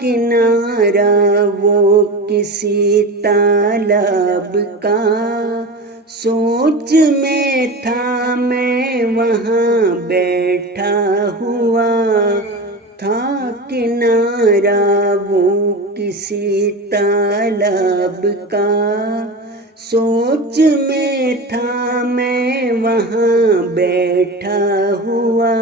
کنارہ وہ کسی تالاب کا، سوچ میں تھا میں وہاں بیٹھا ہوا، تھا کنارہ وہ کسی تالاب کا، سوچ میں تھا میں وہاں بیٹھا ہوا،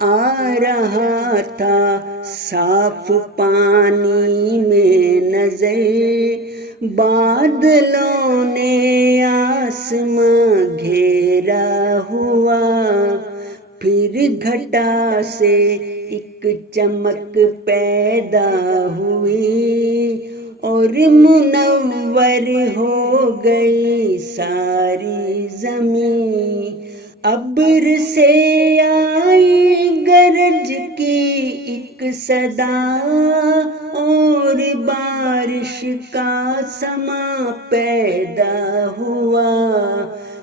آ رہا تھا صاف پانی میں نظر، بادلوں نے آسماں گھیرا ہوا، پھر گھٹا سے ایک چمک پیدا ہوئی اور منور ہو گئی ساری زمین، ابر سے آئی گرج کی ایک صدا اور بارش کا سما پیدا ہوا،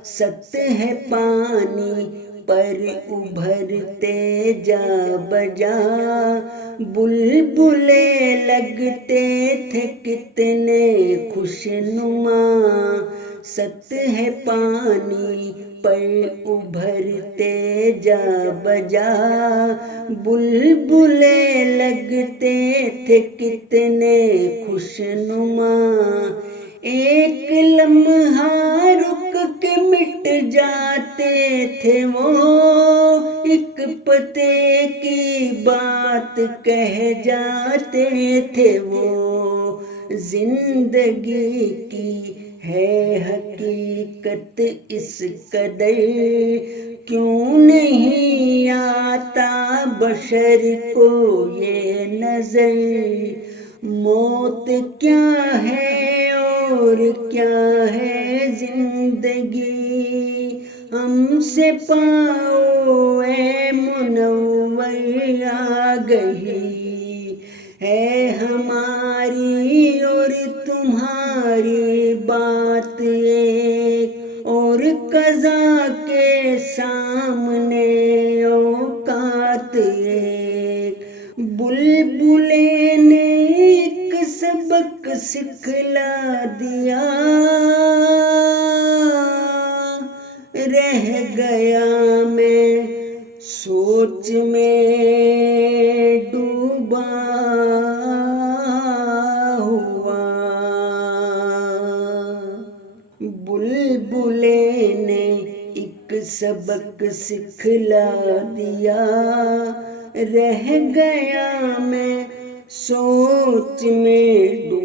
سطح پانی پر ابھرتے جا بجا بلبلے لگتے تھے کتنے خوشنما، سطح پانی پر ابھرتے جا بجا بلبلے لگتے تھے کتنے خوشنما، ایک لمحہ رک کے مٹ جاتے تھے وہ، ایک پتے کی بات کہہ جاتے تھے وہ، زندگی کی ہے حقیقت اس قدر، کیوں نہیں آتا بشر کو یہ نظر، موت کیا ہے اور کیا ہے زندگی، ہم سے پاؤ اے منور آگہی، ہے ہماری اور تمہاری بات ایک، اور قضا کے سامنے اوقات ایک، بلبلے نے ایک سبق سکھلا دیا، رہ گیا میں سوچ میں ڈوبا ہوا، بلبلے نے ایک سبق سکھلا دیا، رہ گیا میں سوچ میں ڈوبا